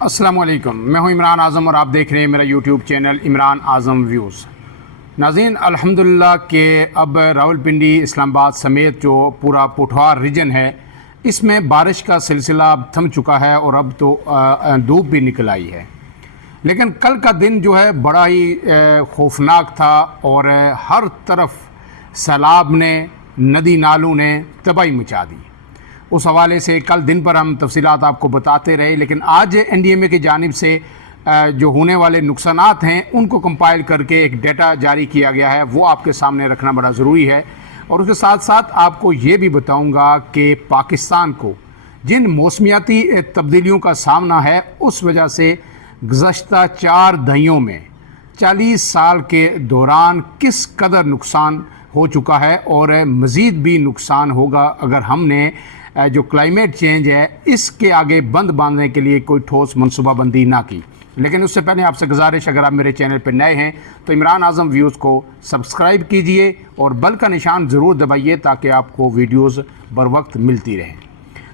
अस्सलाम वालेकुम, मैं हूं इमरान आज़म और आप देख रहे हैं मेरा यूट्यूब चैनल इमरान आज़म व्यूज़। नाज़रीन, अल्हम्दुलिल्लाह कि अब रावलपिंडी, इस्लामाबाद समेत जो पूरा पुठवार रीजन है इसमें बारिश का सिलसिला अब थम चुका है और अब तो धूप भी निकल आई है। लेकिन कल का दिन जो है बड़ा ही खौफनाक था और हर तरफ सैलाब ने, नदी नालों ने तबाही मचा दी। उस हवाले से कल दिन पर हम तफसीलात आपको बताते रहे, लेकिन आज NDMA की जानिब से जो होने वाले नुकसानात हैं उनको कंपाइल करके एक डेटा जारी किया गया है, वो आपके सामने रखना बड़ा ज़रूरी है। और उसके साथ साथ आपको ये भी बताऊंगा कि पाकिस्तान को जिन मौसमियाती तब्दीलियों का सामना है उस वजह से गुज़श्ता 4 दहाइयों में 40 साल के दौरान किस कदर नुकसान हो चुका है और मज़ीद भी नुकसान होगा अगर हमने जो क्लाइमेट चेंज है इसके आगे बंद बांधने के लिए कोई ठोस मनसूबाबंदी ना की। लेकिन उससे पहले आपसे गुजारिश, अगर आप मेरे चैनल पर नए हैं तो इमरान आज़म व्यूज़ को सब्सक्राइब कीजिए और बेल का निशान ज़रूर दबाइए ताकि आपको वीडियोज़ बर वक्त मिलती रहें।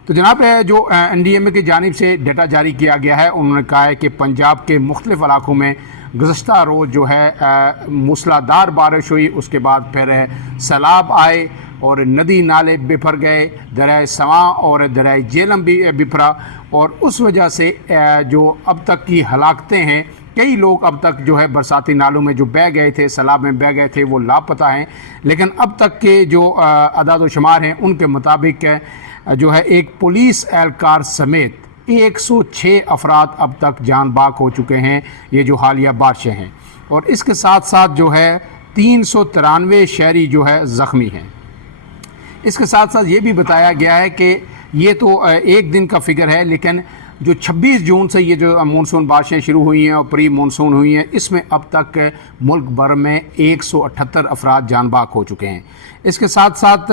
तो जनाब, जो NDMA की जानिब से डेटा जारी किया गया है उन्होंने कहा है कि पंजाब के मुख्तलिफ़ इलाकों में गुज़श्ता रोज़ जो है मूसलाधार बारिश हुई, उसके बाद फिर सैलाब आए और नदी नाले बिफर गए, दरियाए सवां और दरियाए जेलम भी बिफरा और उस वजह से जो अब तक की हलाकतें हैं, कई लोग अब तक जो है बरसाती नालों में जो बह गए थे, सैलाब में बह गए थे, वो लापता हैं। लेकिन अब तक के जो अदाद व शुमार हैं उनके मुताबिक जो है एक पुलिस एहलकार समेत 106 अफराद अब तक जान बाक हो चुके हैं, ये जो हालिया बारिशें हैं। और इसके साथ साथ जो है 393 शहरी जो है ज़ख्मी हैं। इसके साथ साथ ये भी बताया गया है कि ये तो एक दिन का फिगर है, लेकिन जो 26 जून से ये जो मानसून बारिशें शुरू हुई हैं और प्री मानसून हुई हैं, इसमें अब तक मुल्क भर में 178 अफराद जान बाक हो चुके हैं। इसके साथ साथ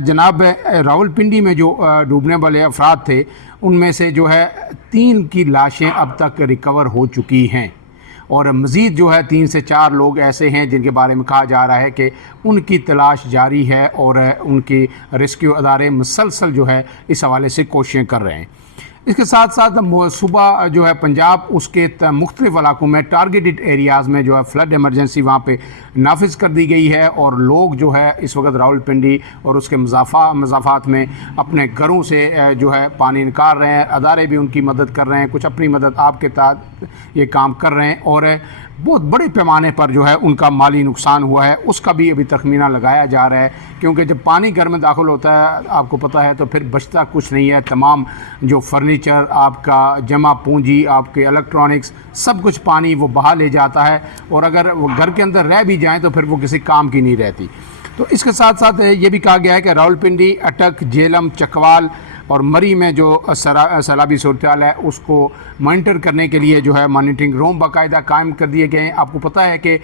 जनाब, रावलपिंडी में जो डूबने वाले अफराद थे उनमें से जो है 3 की लाशें अब तक रिकवर हो चुकी हैं और मज़ीद जो है 3 से 4 लोग ऐसे हैं जिनके बारे में कहा जा रहा है कि उनकी तलाश जारी है और उनकी रेस्क्यू अदारे मुसलसल जो है इस हवाले से कोशिशें कर रहे हैं। इसके साथ साथ सुबह जो है पंजाब उसके मुख्तलिफ़ इलाकों में टारगेटेड एरियाज़ में जो है फ्लड इमरजेंसी वहाँ पे नाफिज कर दी गई है और लोग जो है इस वक्त रावलपिंडी और उसके मज़ाफ़ात में अपने घरों से जो है पानी निकाल रहे हैं। अदारे भी उनकी मदद कर रहे हैं, कुछ अपनी मदद आपके तहत ये काम कर रहे हैं और बहुत बड़े पैमाने पर जो है उनका माली नुकसान हुआ है उसका भी अभी तखमीना लगाया जा रहा है, क्योंकि जब पानी घर में दाखिल होता है आपको पता है तो फिर बचता कुछ नहीं है। तमाम जो फर्नीचर, आपका जमा पूंजी, आपके इलेक्ट्रॉनिक्स, सब कुछ पानी वो बहा ले जाता है और अगर वो घर के अंदर रह भी जाएँ तो फिर वो किसी काम की नहीं रहती। तो इसके साथ साथ ये भी कहा गया है कि रावलपिंडी, अटक, जेलम, चकवाल और मरी में जो सैलाबी सूरत हाल है उसको मॉनिटर करने के लिए जो है मॉनिटरिंग रूम बाकायदा कायम कर दिए गए हैं। आपको पता है कि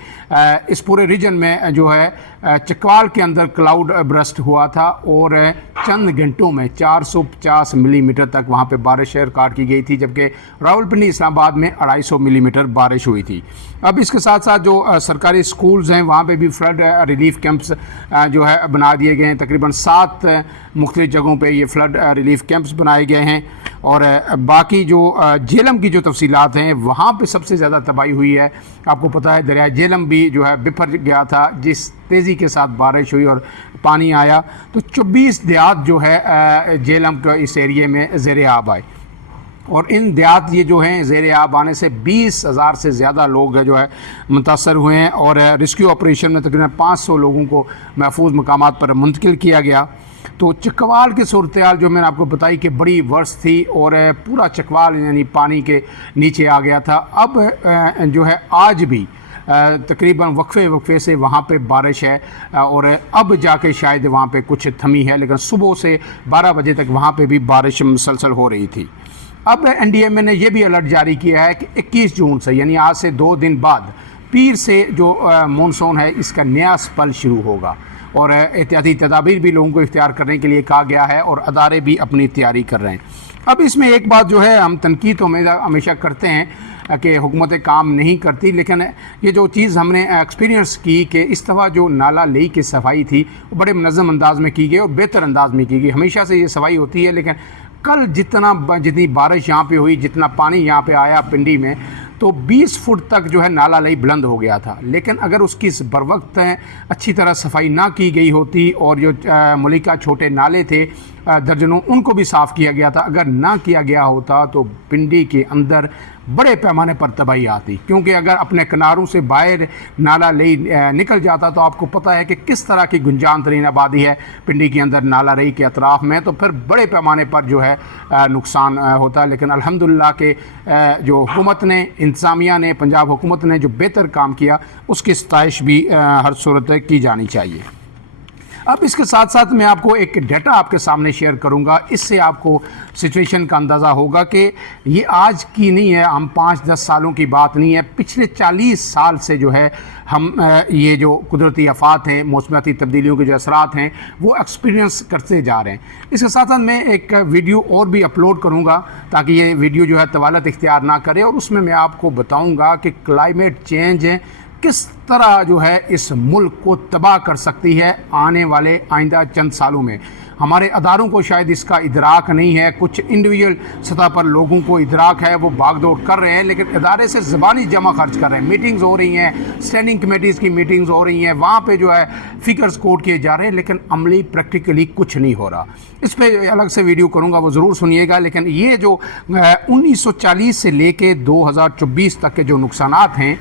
इस पूरे रीजन में जो है चकवाल के अंदर क्लाउड ब्रस्ट हुआ था और चंद घंटों में 450 मिलीमीटर तक वहाँ पे बारिश रिकॉर्ड की गई थी, जबकि रावलपिंडी, इस्लामाबाद में 250 मिलीमीटर बारिश हुई थी। अब इसके साथ साथ जो सरकारी स्कूल्स हैं वहाँ पे भी फ्लड रिलीफ कैंप्स जो है बना दिए गए हैं। तकरीबन 7 मुख्तलिफ जगहों पे ये फ्लड रिलीफ कैंप्स बनाए गए हैं और बाकी जो जेलम की जो तफसीलात हैं वहाँ पे सबसे ज़्यादा तबाही हुई है। आपको पता है दरिया जेलम भी जो है बिफर गया था, जिस तेज़ी के साथ बारिश हुई और पानी आया तो 24 देहात जो है जेलम के इस एरिए में ज़ेर आब आए और इन देहात ये जो हैं ज़ेर आब आने से 20,000 से ज़्यादा लोग जो है मुतासर हुए हैं और रेस्क्यू ऑपरेशन में तकरीबन 500 लोगों को महफूज मकामात पर मुंतकिल किया गया। तो चकवाल की सूरत हाल जो मैंने आपको बताई कि बड़ी वर्ष थी और पूरा चकवाल यानी पानी के नीचे आ गया था। अब जो है आज भी तकरीबन वक्फे से वहाँ पे बारिश है और अब जाके शायद वहाँ पे कुछ थमी है, लेकिन सुबह से 12 बजे तक वहाँ पे भी बारिश मुसलसल हो रही थी। अब NDMA ने यह भी अलर्ट जारी किया है कि 21 जून से यानी आज से 2 दिन बाद पीर से जो मानसून है इसका नया स्पेल शुरू होगा और एहतियाती तदाबीर भी लोगों को इख्तियार करने के लिए कहा गया है और अदारे भी अपनी तैयारी कर रहे हैं। अब इसमें एक बात जो है, हम तनकीद तो हमेशा करते हैं कि हुकूमतें काम नहीं करती, लेकिन ये जो चीज़ हमने एक्सपीरियंस की कि इस दफ़ा जो नाला लेई की सफाई थी वो बड़े मुनज़्ज़म अंदाज में की गई और बेहतर अंदाज में की गई। हमेशा से ये सफाई होती है लेकिन कल जितनी बारिश यहाँ पे हुई, जितना पानी यहाँ पे आया पिंडी में, तो 20 फुट तक जो है नाला लई बुलंद हो गया था। लेकिन अगर उसकी बर वक्त अच्छी तरह सफाई ना की गई होती और जो मलिका छोटे नाले थे दर्जनों, उनको भी साफ़ किया गया था, अगर ना किया गया होता तो पिंडी के अंदर बड़े पैमाने पर तबाही आती। क्योंकि अगर अपने किनारों से बाहर नाला लई निकल जाता तो आपको पता है कि किस तरह की गुंजान तरीन आबादी है पिंडी के अंदर नाला रही के अतराफ़ में, तो फिर बड़े पैमाने पर जो है नुकसान होता। लेकिन अल्हम्दुलिल्लाह के जो हुकूमत ने, इंतज़ामिया ने, पंजाब हुकूमत ने जो बेहतर काम किया, उसकी सताइश भी हर सूरत की जानी चाहिए। अब इसके साथ साथ मैं आपको एक डाटा आपके सामने शेयर करूंगा, इससे आपको सिचुएशन का अंदाज़ा होगा कि ये आज की नहीं है, हम 5-10 सालों की बात नहीं है, पिछले 40 साल से जो है हम ये जो कुदरती आफात हैं, मौसमियाती तब्दीलियों के जो असरात हैं, वो एक्सपीरियंस करते जा रहे हैं। इसके साथ साथ मैं एक वीडियो और भी अपलोड करूँगा ताकि ये वीडियो जो है तवालत इख्तियार ना करे, और उसमें मैं आपको बताऊँगा कि क्लाइमेट चेंज किस तरह जो है इस मुल्क को तबाह कर सकती है आने वाले आइंदा चंद सालों में। हमारे अदारों को शायद इसका इदराक नहीं है, कुछ इंडिविजुअल सतह पर लोगों को इदराक है, वो भागदौड़ कर रहे हैं, लेकिन इदारे से ज़बानी जमा खर्च कर रहे हैं। मीटिंग्स हो रही हैं, स्टैंडिंग कमेटीज़ की मीटिंग्स हो रही हैं, वहाँ पे जो है फिगर्स कोट किए जा रहे हैं, लेकिन अमली प्रैक्टिकली कुछ नहीं हो रहा। इस पर अलग से वीडियो करूँगा, वो ज़रूर सुनिएगा। लेकिन ये जो 1940 से लेके 2024 तक के जो नुकसानात हैं,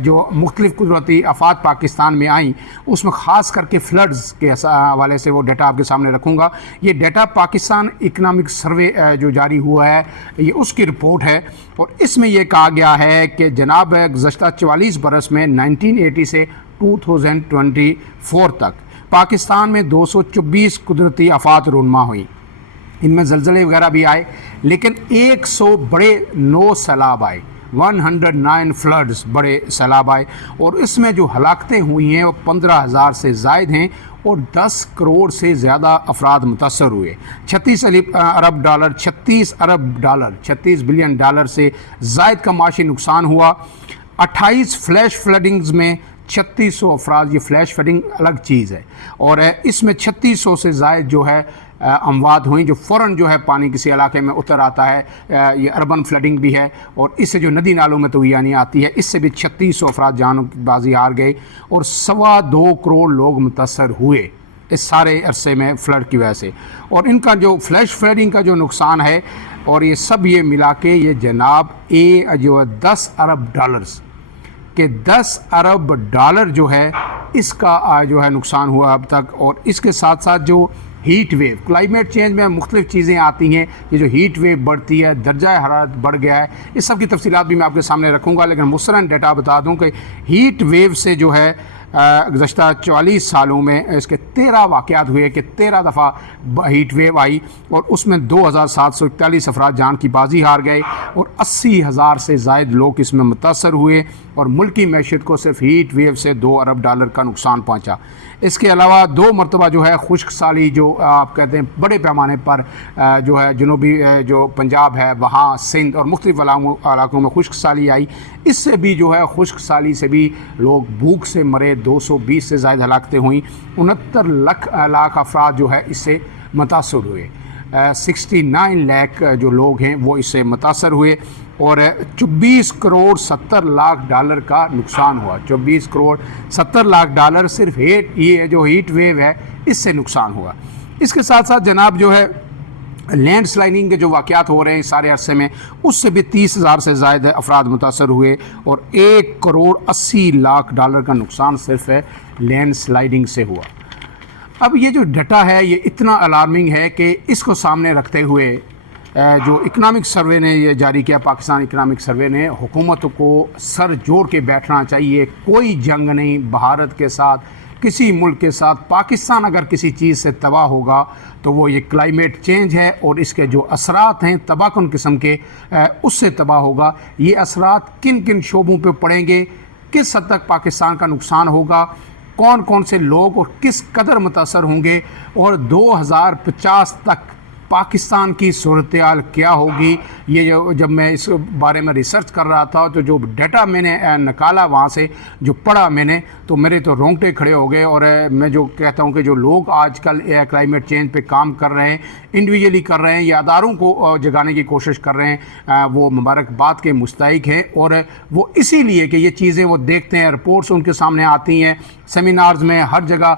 जो मुख्तलिफ़ कुदरती आफात पाकिस्तान में आई, उसमें ख़ास करके फ्लड्स के हवाले से वो डाटा आपके सामने रखूँगा। ये डाटा पाकिस्तान इकनॉमिक सर्वे जो जारी हुआ है, ये उसकी रिपोर्ट है, और इसमें ये कहा गया है कि जनाब गुज़श्ता 44 बरस में 1980 से 2024 तक पाकिस्तान में 224 कुदरती आफात रूनमा हुई। इनमें ज़लज़ले वगैरह भी आए, लेकिन 100 बड़े 9 सैलाब आए, 109 फ्लड्स बड़े सैलाब आए, और इसमें जो हलाकतें हुई हैं वो 15,000 से ज़ायद हैं, और 10 करोड़ से ज़्यादा अफराद मुतासर हुए। 36 अरब डॉलर 36 बिलियन डॉलर से ज़ायद का माशी नुकसान हुआ। 28 फ्लैश फ्लडिंग्स में 3600 अफराद, ये फ्लैश फ्लडिंग अलग चीज़ है, और इसमें 3600 से ज़ायद जो है अमवात हुई, जो फ़ौरन जो है पानी किसी इलाके में उतर आता है। ये अर्बन फ्लडिंग भी है, और इससे जो नदी नालों में तवीयानी आती है, इससे भी 3600 अफराद जान बाजी हार गए, और 2.25 करोड़ लोग मुतासर हुए इस सारे अरसे में फ्लड की वजह से। और इनका जो फ्लैश फ्लडिंग का जो नुकसान है, और ये सब ये मिला के ये जनाब जो है 10 अरब डॉलर्स के 10 अरब डॉलर जो है इसका जो है नुकसान हुआ अब तक। और इसके साथ साथ जो हीट वेव, क्लाइमेट चेंज में मुख्तलिफ़ चीज़ें आती हैं, ये जो हीट वेव बढ़ती है, दर्जा हरारत बढ़ गया है, इस सब की तफसीलात भी मैं आपके सामने रखूँगा। लेकिन मुसरन डाटा बता दूँ कि हीट वेव से जो है गुज़श्ता 44 सालों में इसके 13 वाक़यात हुए कि 13 दफ़ा हीट वेव आई, और उसमें 2741 अफराद जान की बाजी हार गए, और 80,000 से ज़ायद लोग इसमें मुतासर हुए, और मुल्की मैशत को सिर्फ हीट वेव से 2 अरब डॉलर का नुकसान पहुँचा। इसके अलावा 2 मरतबा जो है खुश्क साली, जो आप कहते हैं बड़े पैमाने पर जो है जनूबी जो पंजाब है वहाँ, सिंध और मुख्तलिफ़ इलाकों में खुश्क साली आई। इससे भी जो है खुश्क साली से भी लोग भूख से मरे, 220 से ज़ायद हलाकतें हुई, 69 लाख अफराद जो है इससे मुतासर हुए। 69 लाख जो लोग हैं वो इससे मुतासर हुए, और 24 करोड़ 70 लाख डॉलर का नुकसान हुआ। 24 करोड़ 70 लाख डॉलर सिर्फ ये जो हीट वेव है इससे नुकसान हुआ। इसके साथ साथ जनाब जो है लैंड स्लाइडिंग के जो वाक़यात हो रहे हैं सारे अरसे में, उससे भी 30,000 से ज़ायद अफराद मुतासर हुए, और 1 करोड़ 80 लाख डॉलर का नुकसान सिर्फ लैंड स्लाइडिंग से हुआ। अब ये जो डाटा है ये इतना अलार्मिंग है कि इसको सामने रखते हुए जो इकनॉमिक सर्वे ने ये जारी किया, पाकिस्तान इकनॉमिक सर्वे ने, हुकूमत को सर जोड़ के बैठना चाहिए। कोई जंग नहीं भारत के साथ, किसी मुल्क के साथ। पाकिस्तान अगर किसी चीज़ से तबाह होगा तो वो ये क्लाइमेट चेंज है, और इसके जो असरात हैं तबाहकुन किस्म के, उससे तबाह होगा। ये असरात किन किन शोबों पे पड़ेंगे, किस हद तक पाकिस्तान का नुकसान होगा, कौन कौन से लोग और किस कदर मुतासर होंगे, और 2050 तक پاکستان کی صورتحال کیا ہوگی. یہ جب میں اس بارے میں ریسرچ کر رہا تھا تو جو ڈیٹا میں نے نکالا وہاں سے جو پڑھا میں نے تو میرے تو رونگٹے کھڑے ہو گئے. اور میں جو کہتا ہوں کہ جو لوگ آج کل کلائمیٹ چینج پہ کام کر رہے ہیں, انڈیویجولی کر رہے ہیں یا اداروں کو جگانے کی کوشش کر رہے ہیں, وہ مبارکباد کے مستحق ہیں. اور وہ اسی لیے کہ یہ چیزیں وہ دیکھتے ہیں, رپورٹس ان کے سامنے آتی ہیں, سیمینارز میں ہر جگہ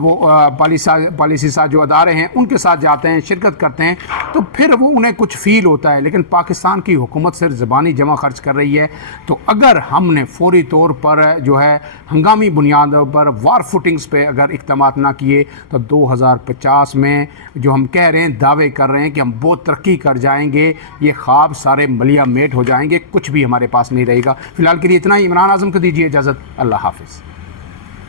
وہ پالیسی ساز جو ادارے ہیں ان کے ساتھ جاتے ہیں, شرکت کرتے ہیں, تو پھر وہ انہیں کچھ فیل ہوتا ہے. لیکن پاکستان کی حکومت صرف زبانی جمع خرچ کر رہی ہے. تو اگر ہم نے فوری طور پر جو ہے ہنگامی بنیادوں پر وار فوٹنگز پہ اگر اقدامات نہ کیے تو 2050 میں جو ہم کہہ رہے ہیں, دعوے کر رہے ہیں کہ ہم بہت ترقی کر جائیں گے, یہ خواب سارے ملیا میٹ ہو جائیں گے, کچھ بھی ہمارے پاس نہیں رہے گا. فی الحال کے لیے اتنا ہی. عمران اعظم کو دیجیے اجازت. اللہ حافظ.